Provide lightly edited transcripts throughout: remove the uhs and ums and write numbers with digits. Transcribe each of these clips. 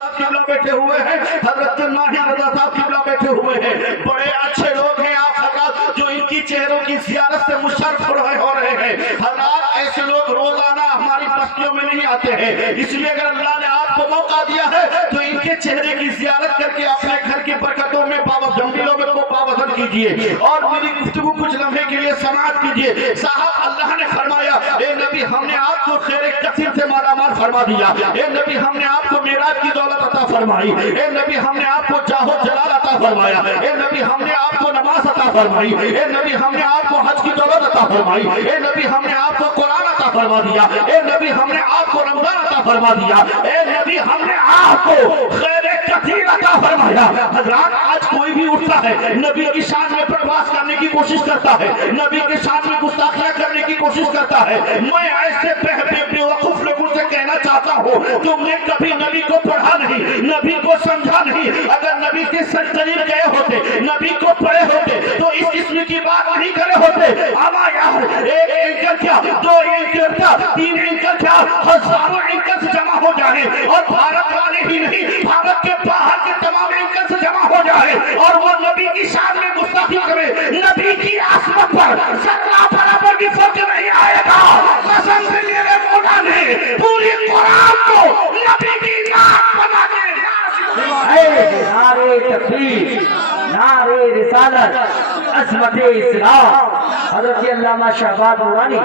किबला बैठे हुए हैं, हजरत माहिया रज़ा साहब किबला बैठे हुए हैं। बड़े अच्छे लोग हैं आप हजरात, जो इनकी चेहरों की ज़ियारत से मुशर्रफ हो रहे हैं। हजरात ऐसे लोग रोजाना हमारी बस्तियों में नहीं आते हैं, इसलिए अगर अल्लाह ने आपको मौका दिया है तो इनके चेहरे की ज़ियारत करके अपने घर की बरकतों में जमीलों में को पाबंद कीजिए और मेरी गुफ्तगू कुछ लम्हे के लिए समाप्त कीजिए। साहब अल्लाह ने फरमाया, ए नबी हमने आपको खैर कसीर से मालामाल फरमा दिया। ए नबी हमने आपको मेराज की दौलत अता फरमाई। ए नबी हमने आपको जाहो जलाल अता फरमाया। ए नबी हमने आपको नमाज अता फरमाई। ए नबी हमने आपको हज की दौलत अता फरमाई। ए नबी हमने आपको कुरान अता फरमा दिया। ए नबी हमने आपको रमजान अता फरमा दिया। ए नबी हमने आपको खैर कसीर अता फरमाया। हजरात आज कोई भी उठता है नबी की शान में प्रवास करने की कोशिश करता है, नबी के शान में गुस्ताखियां करने की कोशिश करता है। मैं ऐसे बेवकूफ लोगों से कहना चाहता हूँ, तुमने कभी नबी को पढ़ा नहीं, नबी को समझा नहीं। अगर नबी के सर शरीर गए होते, नबी को पढ़े होते तो इस किस्म की बात नहीं करे होते। आमा यार, एक एंकर क्या, दो एंकर क्या, तीन एंकर क्या, हजारों एंकर जमा हो जाए और भारत वाले ही नहीं भारत के बाहर के तमाम एंकर से जमा हो जाए और वो नबी की शान में गुस्ताखी करे, नबी की आसमत पर जर्रा बराबर भी फर्क नहीं आएगा। कसम से मेरे मौला ने पूरी कुरान को नबी की नाक बना के नारे तकबीर, नारे रिसालत, अज़मत इस्लाम, हज़रत अल्लामा शहबाज नूरानी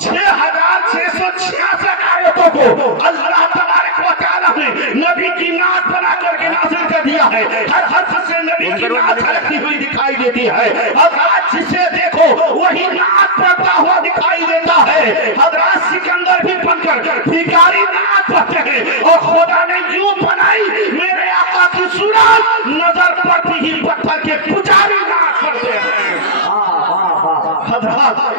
6666 आयतों को अल्लाह तबारक व तआला ने नबी की नात बना करके नाज़िल कर दिया है। हर हर्फ से नबी की नात झलकती हुई दिखाई देती है। हज़रात जिसे देखो वही नात पढ़ता हुआ दिखाई देता है। हज़रात सिकंदर भी बनकर भिखारी नात पढ़ते हैं और खुदा ने यूं बनाई मेरे आका की सूरत नजर पड़ती ही पत्थर के पुजारी नात पढ़ते हैं।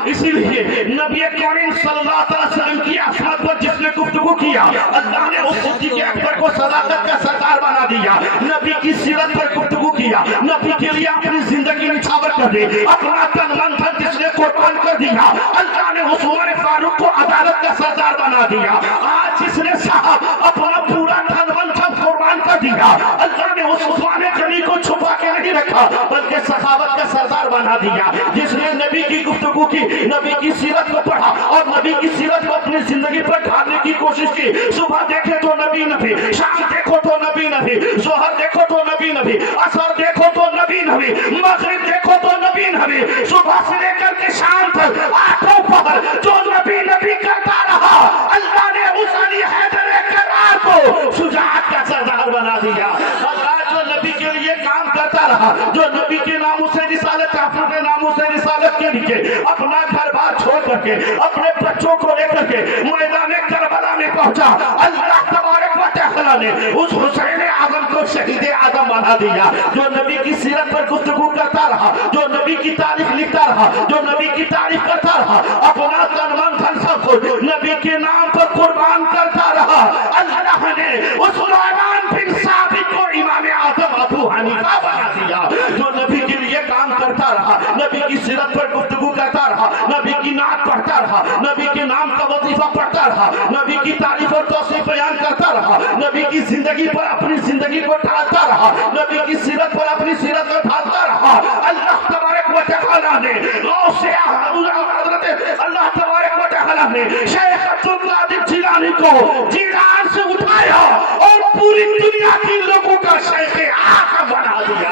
इसीलिए नबी करीम सल्लल्लाहु अलैहि वसल्लम की आसमत पर जिसने गुफ्तगू किया, अल्लाह ने उस सिद्दीक़ अकबर को सदाकत का सरदार बना दिया। नबी की सीरत पर गुफ्तगू किया, नबी के लिए अपनी जिंदगी निछावर कर दी, अपना तन मन धन जिसने कुर्बान कर दिया, अल्लाह ने उस उमर फारूक को अदालत का सरदार बना दिया। आज जिसने साहब अपना पूरा तन मन धन कुर्बान कर दिया, अल्लाह ने उस उस्मान गनी को छुपा के नहीं रखा बल्कि सखावत का सरदार बना दिया। जिसने नबी की गुफ्तगू की, नबी की सीरत को पढ़ा और नबी की सीरत को अपनी जिंदगी पर ढालने की कोशिश की। सुबह देखे तो नबी नबी, शाम देखो तो नबी नबी, जोहर देखो तो नबी नबी, असर देखो तो नबी नबी, मगरिब देखो तो नबी नबी, सुबह से लेकर के शाम तक आठों पहर जो नबी नबी करता रहा, अल्लाह ने उस अली हैदर करार को शुजाअत का सरदार बना दिया। अल्लाह जो नबी के लिए काम करता रहा, जो नबी के नामों से रिसालत, के नामों से रिसालत के लिए अपना घर बार छोड़ करके अपने बच्चों को लेकर के मैदान करबला में पहुंचा, अल्लाह तबारक व तआला ने उस हुसैन आजम को शहीद आजम बना दिया। जो नबी की सीरत पर गुफ्तगू करता रहा, जो नबी की तारीफ लिखता रहा, जो नबी की तारीफ करता रहा, अपना तन मन धन सब कुछ नबी के नाम पर कुर्बान करता रहा, अल्लाह ने उस नुअमान बिन साबित को इमाम आजम अबू हनीफा बना दिया। जो नबी के लिए काम करता रहा, नबी की सीरत पर गुफ्तगू करता रहा, नबी की नात पढ़ता रहा, नबी के नाम का वजीफा पढ़ता रहा, नबी की तारीफ और तौसीफ बयान करता रहा, नबी की जिंदगी पर अपनी जिंदगी को ढालता रहा, नबी की सीरत पर अपनी सीरत को ढालता रहा, अल्लाह तबारक व तआला ने गौसे हज़रत अल्लाह तबारक व तआला ने शेख अब्दुल कादिर जिलानी को जिलान से उठाया और पूरी दुनिया के लोगों का शेख आका बना दिया।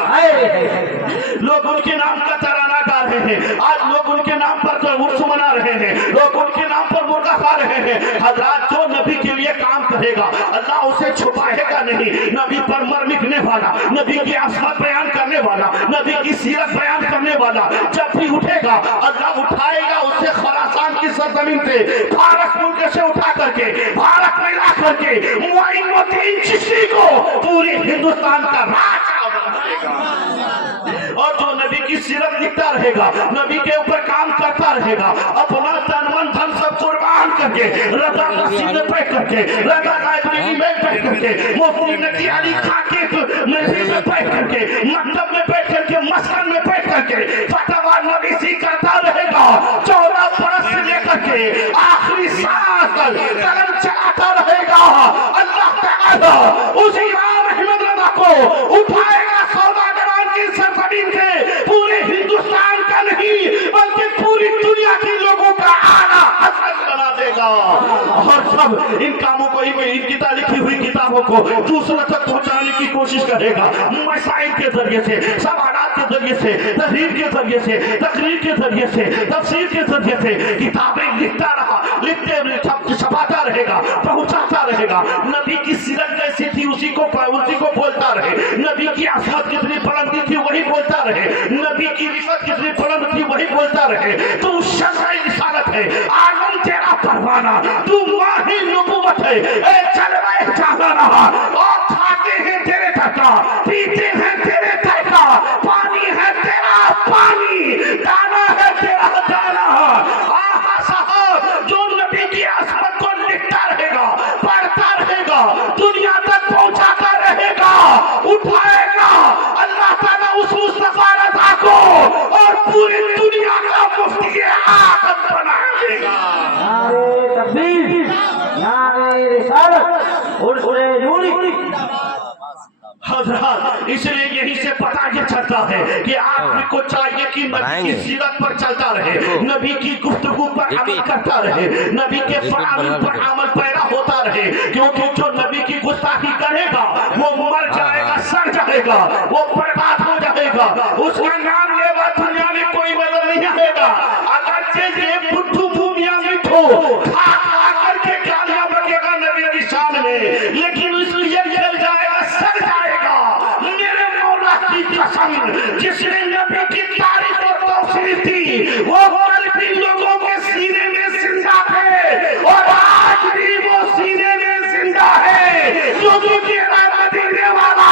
लोग उनके नाम का तराना गा रहे हैं, आज लोग उनके नाम पर तो उर्स मना रहे हैं, लोग उनके नाम पर मुर्गा खा रहे हैं। हजरात जो नबी के लिए काम करेगा अल्लाह उसे छुपाएगा नहीं। नबी पर मर मिटने वाला, नबी की आसमत बयान करने वाला, नबी की सीरत बयान करने वाला जब भी उठेगा अल्लाह उठाएगा उसे खुरासान की सरजमीन पे फारस मुल्क से उठा करके भारत में ला करके मुइनुद्दीन चिश्ती को पूरी हिंदुस्तान का राजा बना देगा। और जो नबी की सीरत लिखता रहेगा, नबी के ऊपर काम करता रहेगा, अपना तन मन धन सब कुर्बान करके रज़ा मस्जिद में बैठ करके, रज़ा लाइब्रेरी में बैठ करके, मुफ्ती नकी अली खां के महफिल में बैठ करके, मकतब में बैठ करके, मस्कन में बैठ करके फतवा नवीसी करता रहेगा। 14 बरस से लेकर के आखिरी सांस तक कलम चलाता रहेगा। अल्लाह उठाएगा, उस इमाम अहमद रजा को उठाएगा सौदागरान की सरजमीन से, पूरे हिंदुस्तान का नहीं बल्कि पूरी दुनिया के लोगों का आना हसन बना देगा। और सब इन कामों को, इन लिखी हुई किताबों को दूसरों तक पहुंचाने की कोशिश करेगा, मसाइल के जरिए से, सवालात के जरिए से, तहरीर के जरिए से, तकरीर के जरिए से, तफसीर के जरिए से किताबें लिखता रहा, लिखते छपाता रहेगा, पहुंचाता रहेगा। नबी की सीरत कैसी थी उसी को बोलता रहे, नबी की असमत कितनी बुलंदी थी वही बोलता रहे, नबी की रिफत कितनी बुलंद थी वही बोलता रहे। तू शज़ाए रिसालत है, आलम तेरा परवाना, तू माही नबुवत है, ए चलवाए जाना रहा। और खाते हैं तेरे तका, पीते हैं तेरे तका, पानी है तेरा पानी, दाना है तेरा दाना। आहा साहब, जो नबी की असमत को लिखता रहेगा, पढ़ता रहेगा, दुनिया तक पहुंचाता रहेगा, उठाएगा अल्लाह ताला उस मुस्तफा रज़ा को और पूरी दुनिया का मुफ्ती आखिरत बना देगा। नारे तकबीर, नारे रिसालत और सूरे नूरी। हज़रात, इसलिए यही से पता ये चलता है कि आपको चाहिए कि नबी की सीरत पर चलता रहे, नबी की गुफ्तगू पर अमल करता रहे, नबी के फरामीन पर अमल पैदा होता रहे। क्योंकि जो नबी की गुस्ताखी करेगा वो मर जाएगा, सड़ जाएगा, वो बर्बाद हो जाएगा, उसका नाम लेवा दुनिया में कोई बदल नहीं आएगा। अगर ये बुद्धू भूमिया मिठो खा खा करके गालियां बकेगा नबी की शान में, लेकिन इसलिए जल जाएगा, सड़ जाएगा। मेरे मौला की कसम, जिसने नबी की तारीफ और तौसीफ दी वो कल भी लोगों के सीने में जिंदा थे और आज भी वो सीने में जिंदा है। लोगों की रहमत देने वाला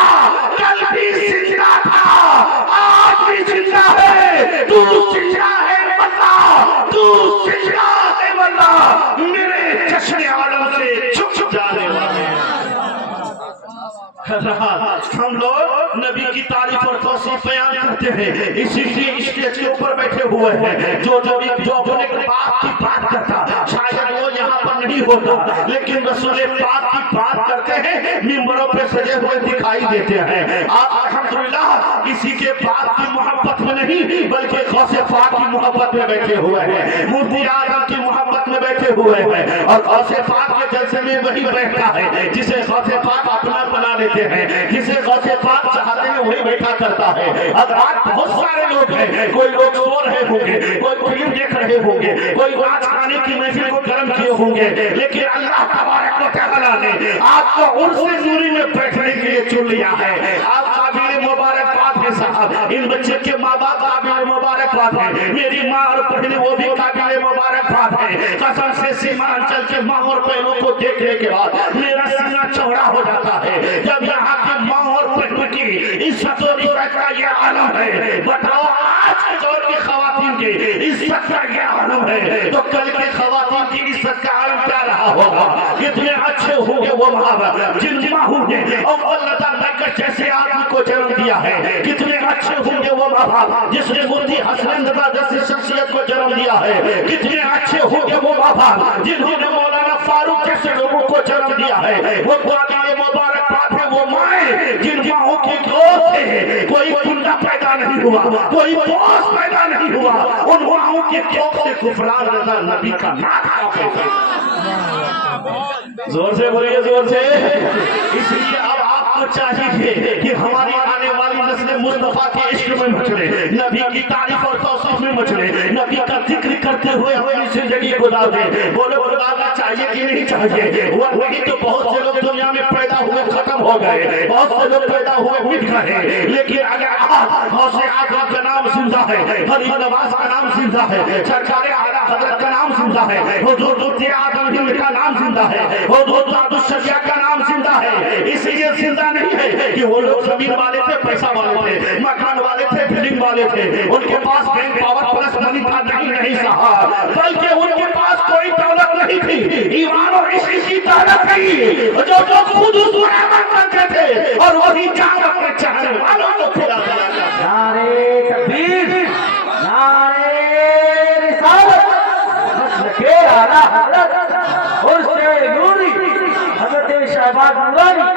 कल भी जिंदा था, आज भी जिंदा है। तू जिंदा है वल्ला, तू जिंदा है वल्ला, मेरे जश्न आलम से झुक जाने वाले। हम लोग नबी की तारीफ और तौसीफ बयान करते हैं, इसीलिए स्टेज के ऊपर बैठे हुए हैं। जो नबी जो अपने बाप की बात करता शायद वो यहाँ पर नहीं होता, लेकिन रसूल पाक की बात करते हैं, मिंबरों पे सजे हुए दिखाई देते हैं। आप अल्हम्दुलिल्लाह किसी के बाप की मोहब्बत में नहीं बल्कि गौसे पाक की मोहब्बत में बैठे हुए हैं, मुफ्ती आजम की मोहब्बत में बैठे हुए हैं। और गौसे पाक के जलसे में वही बैठता है जिसे गौसे पाक अपना बना लेते हैं, जिसे गौसे पाक चाहते हैं वही बैठा करता है। अब आज बहुत सारे लोग हैं, कोई लोग सो रहे होंगे, कोई फिल्म देख रहे होंगे, कोई नाच गाने की महफिल को गर्म किए होंगे, लेकिन अल्लाह तबारक व तआला ने आपको उर्स नूरी में बैठने के लिए चुन लिया है। आप काबिल मुबारकबाद है साहब, इन बच्चे के माँ बाप काबिल मुबारकबाद है, मेरी माँ और बहनें वो भी काबिल मुबारकबाद है। कसम से सीमांचल के माँ और बहनों को देखने के बाद मेरा सीना चौड़ा हो जाता है। जब यहाँ के माँ और बहनों की इज्जत और इज्जत का ये आलम है, बताओ आज के दौर की खवातीन की इज्जत का ये आलम है, तो कल के खवातीन की इज्जत का आलम क्या रहा होगा। कितने अच्छे होंगे वो महाराज जिन माँ होंगे और जैसे आदमी को जन्म दिया है, कितने अच्छे होंगे वो बाबा जिसने मुफ्ती हसन रज़ा जैसी शख्सियत को जन्म दिया है, कितने अच्छे होंगे वो बाबा जिन्होंने मौलाना फारूक जैसे लोगों को जन्म दिया है। वो काबिल मुबारकबाद है वो माएं जिन माओं की गोद से कोई गुंडा पैदा नहीं हुआ, कोई बॉस पैदा नहीं हुआ, उन माओं की गोद से कुफरान रज़ा नबी का नाम पैदा। जोर से बोलिए, जोर से। इसलिए अब आपको चाहिए कि हमारी आने वाली नस्ल मुस्तफा के इश्क में मचले, नबी की तारीफ और तौसीफ में मचले, नबी का जिक्र करते हुए अपनी जिंदगी गुजारे। बोले गुजारना चाहिए कि नहीं चाहिए? वही तो बहुत से लोग दुनिया में पैदा हुए खत्म हो गए, बहुत से लोग पैदा हुए मिट गए, लेकिन अगर आज गौसे आजम का नाम जिंदा है, गरीब नवाज का नाम जिंदा है, सरकार आला हजरत का नाम जिंदा है, हुजूर मुफ्ती आजम हिंद का नाम जिंदा है, हुजूर अब्दुल शफिया का नाम जिंदा है। इसलिए जिंदा नहीं है कि वो लोग जमीन वाले थे, पैसा वाले थे, मकान वाले थे, बिल्डिंग वाले थे, उनके पास बैंक पावर प्लस मनी था, नहीं साहब, बल्कि उनके पास कोई दौलत नहीं थी, ईमान और इश्क की दौलत थी जो खुद उस करते थे और वही जान अपने चाहने वालों को खिला दिया। नारे तकबीर, नारे रिसालत, मस्ल के आला हज़रत और से नूरी हज़रत शहबाज नूरानी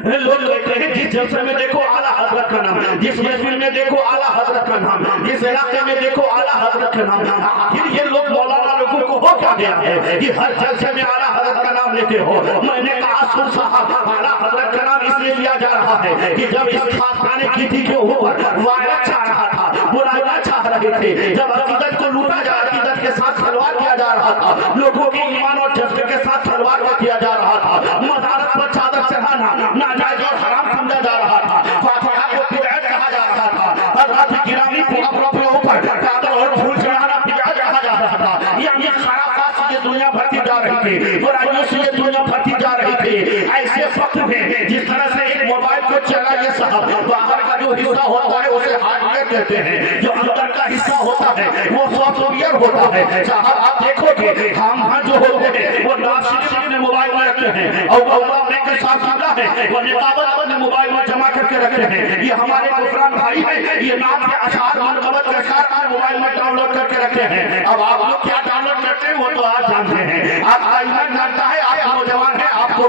लोग कहते हैं जिस जलसे में देखो आला हजरत का नाम, जिस महफिल में देखो आला हजरत का नाम, जिस इलाके में देखो आला हजरत का नाम। आखिर ये लोग मौलाना लोगों को हो क्या गया है कि हर जलसे में आला हजरत का नाम लेते हो? मैंने कहा सुन साहब, आला हजरत का नाम इसलिए लिया जा रहा है कि जब इस खाने की थी के ऊपर वायरस छा रहा था, बुराइयां छा रहे थे, जब अकीदत को लूटा जा, अकीदत के साथ खिलवाड़ किया जा रहा था, लोगों के ईमान और जज्बे के साथ खिलवाड़ किया जा रहा था, मदारत पर चादर चढ़ाना नाजायज और हराम समझा जा रहा था, फातिहा को बिदअत कहा जा रहा था, हज़रत गिरामी को अपने ऊपर चादर और फूल चढ़ाना बिदअत कहा जा रहा था। यानी खराबात से ये दुनिया भरती जा रही थी, बुराइयों से ये दुनिया भरती जा रही थी। ऐसे वक्त में जिस तरह से एक मोबाइल को चलाइए साहब, बाहर का जो हिस्सा होता है उसे हार्डवेयर कहते हैं, जो अंदर का हिस्सा होता है वो सॉफ्टवेयर होता है। साहब आप देखोगे हम जो होते हैं वो नासिक अपने मोबाइल में रखते हैं, और वो अपने के साथ जुड़ा है वो निकाबत अपने मोबाइल में जमा करके रखते हैं। ये हमारे गुफरान भाई है, ये नाम के अशार मनकबत के अशार मोबाइल में डाउनलोड करके रखते हैं। अब आप लोग क्या डाउनलोड करते हैं वो तो आप जानते हैं, आपका ईमान जानता है, आप नौजवान है, आपको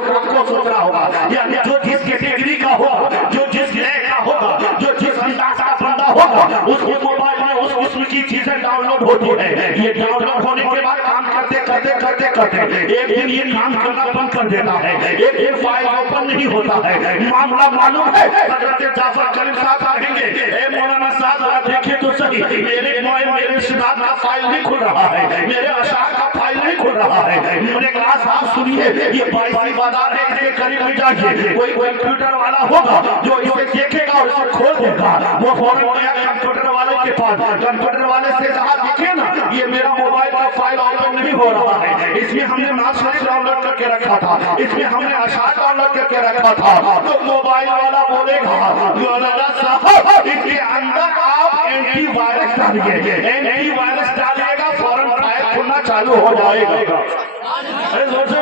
सोचना होगा। यानी जो जिस कैटेगरी का होगा, जो जिस लय का होगा, जो जिस अंदाज का बंदा होगा, उसके मोबाइल में उस किस्म की चीजें डाउनलोड होती है। ये डाउनलोड होने के बाद काम करते करते करते करते एक दिन ये काम करना बंद कर देता है, एक दिन फाइल ओपन नहीं होता है। मामला मालूम है, हज़रत जाफर करीम साहब कहेंगे ए मौलाना साहब आप देखिए तो सही, मेरे मोबाइल मेरे रिश्तेदार का फाइल नहीं खुल रहा है, मेरे अशार का फाइल नहीं खुल रहा है। मैंने कहा साहब सुनिए, ये बाईसी बाजार है, इसके करीब में जाइए, कोई कंप्यूटर वाला होगा जो इसे देखेगा और इसे खोल देगा। वो फौरन गया कंप्यूटर वाले के पास, कंप्यूटर वाले से कहा देखिए ना ये मेरा मोबाइल का फाइल ओपन नहीं हो रहा है, इसमें हमने नाज शरीफ डाउनलोड करके रखा था, इसमें हमने अशार डाउनलोड करके रखा था। तो मोबाइल वाला बोलेगा मौलाना साहब इसके अंदर आप एंटी वायरस डालिए, एंटी वायरस डालिएगा फौरन फाइल खुलना चालू हो जाएगा। अरे जोर से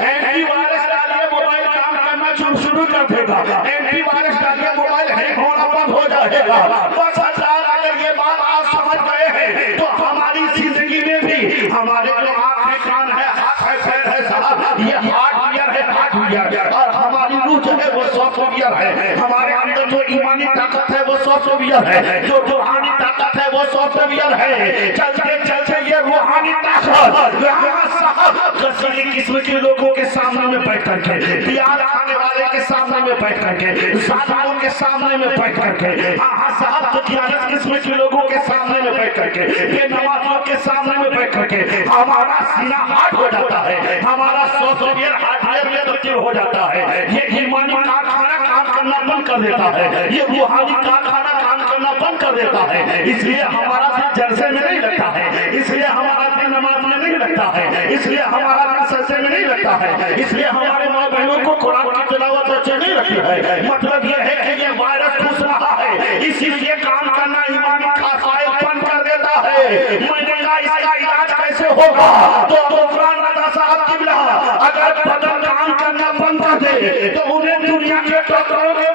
एंटी वायरस डालिए, मोबाइल काम करना शुरू कर देगा, एंटी वायरस डालिए, मोबाइल हैक होना बंद हो जाएगा। बस अगर ये बात आप समझ गए हैं तो हमारी जिंदगी में भी हमारे जो आँख है, कान है, हाथ है, पैर है साहब, ये हार्डवेयर है, हार्डवेयर, और हमारी रूह जो है वो सॉफ्टवेयर है। हमारे अंदर जो ईमानी ताकत है वो सॉफ्टवेयर है, जो रूहानी ताकत है वो सॉफ्टवेयर है। चलते चलते ये रूहानी ताकत गसीले किस्म के लोगों के सामने में बैठ करके, प्यार खाने वाले के सामने में बैठ करके, साथियों के सामने में बैठ करके, साहब किस्म के लोगों के सामने में बैठ करके, बेनमाजियों के सामने में बैठ करके हमारा सीना हार्ड हो जाता है, हमारा सॉफ्टवेयर हार्डवेयर में तब्दील हो जाता है। ये ईमानी कारखाना काम करना बंद कर देता है, ये रूहानी कारखाना काम करना बंद कर देता है। इसलिए हमारा दिल जलसे में नहीं लगता है, इसलिए हमारा दिल नमाज में नहीं लगता है, इसलिए हमारा दिल सजदे में नहीं लगता है, इसलिए हमारे माँ बहनों को कुरान की तिलावत अच्छी नहीं लगती है। मतलब ये है कि ये वायरस घुस रहा है, इसीलिए काम करना ईमानी खासाए बंद कर देता है। मैंने कहा इसका इलाज कैसे होगा? तो गुफरान रज़ा साहब किबला अगर बदन काम करना बंद कर दे तो उन्हें दुनिया के डॉक्टरों के